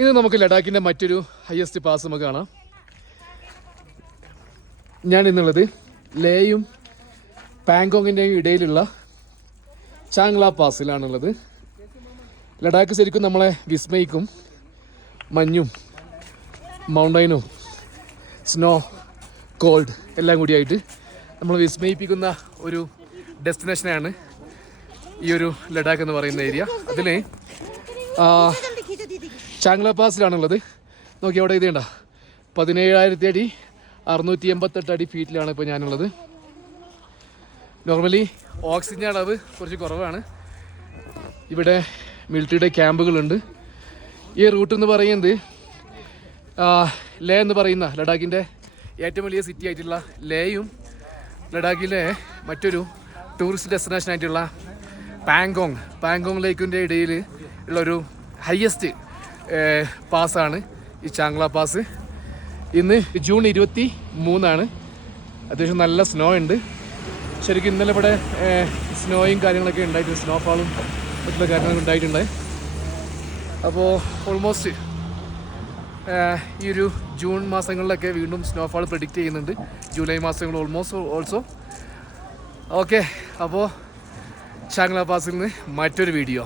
ഇത് നമുക്ക് ലഡാക്കിൻ്റെ മറ്റൊരു ഹയസ്റ്റ് പാസ് നമുക്ക് കാണാം. ഞാൻ ഇന്നുള്ളത് ലേയും പാങ്കോങ്ങിൻ്റെയും ഇടയിലുള്ള ചാങ്ല പാസിലാണുള്ളത്. ലഡാക്ക് ശരിക്കും നമ്മളെ വിസ്മയിക്കും. മഞ്ഞും മൗണ്ടൈനും സ്നോ കോൾഡ് എല്ലാം കൂടിയായിട്ട് നമ്മൾ വിസ്മയിപ്പിക്കുന്ന ഒരു ഡെസ്റ്റിനേഷനാണ് ഈ ഒരു ലഡാക്ക് എന്ന് പറയുന്ന ഏരിയ. അതിൽ ചാങ്ല പാസിലാണുള്ളത്. നോക്കി അവിടെ ഇത് കണ്ടോ, 17,000 അടി 688 അടി ഫീറ്റിലാണ് ഇപ്പോൾ ഞാനുള്ളത്. നോർമലി ഓക്സിജൻ അളവ് കുറച്ച് കുറവാണ്. ഇവിടെ മിലിറ്ററിയുടെ ക്യാമ്പുകളുണ്ട്. ഈ റൂട്ട് എന്ന് പറയുന്നത് ലേ എന്ന് പറയുന്ന ലഡാക്കിൻ്റെ ഏറ്റവും വലിയ സിറ്റി ആയിട്ടുള്ള ലേയും ലഡാക്കിലെ മറ്റൊരു ടൂറിസ്റ്റ് ഡെസ്റ്റിനേഷൻ ആയിട്ടുള്ള പാങ്കോങ് ലേക്കിൻ്റെ ഇടയിൽ ഉള്ളൊരു ഹയസ്റ്റ് പാസ്സാണ് ഈ ചാങ്ല പാസ്. ഇന്ന് ജൂൺ 23 അത്യാവശ്യം നല്ല സ്നോ ഉണ്ട്. ശരിക്കും ഇന്നലെ ഇവിടെ സ്നോയും കാര്യങ്ങളൊക്കെ ഉണ്ടായിട്ടുണ്ട്, സ്നോഫാളും മറ്റുള്ള കാര്യങ്ങളൊക്കെ ഉണ്ടായിട്ടുണ്ട്. അപ്പോൾ ഓൾമോസ്റ്റ് ഈ ഒരു ജൂൺ മാസങ്ങളിലൊക്കെ വീണ്ടും സ്നോഫാൾ പ്രെഡിക്റ്റ് ചെയ്യുന്നുണ്ട്. ജൂലൈ മാസങ്ങൾ ഓൾസോ. ഓക്കെ, അപ്പോൾ ചാങ്ല പാസിൽ നിന്ന് മറ്റൊരു വീഡിയോ.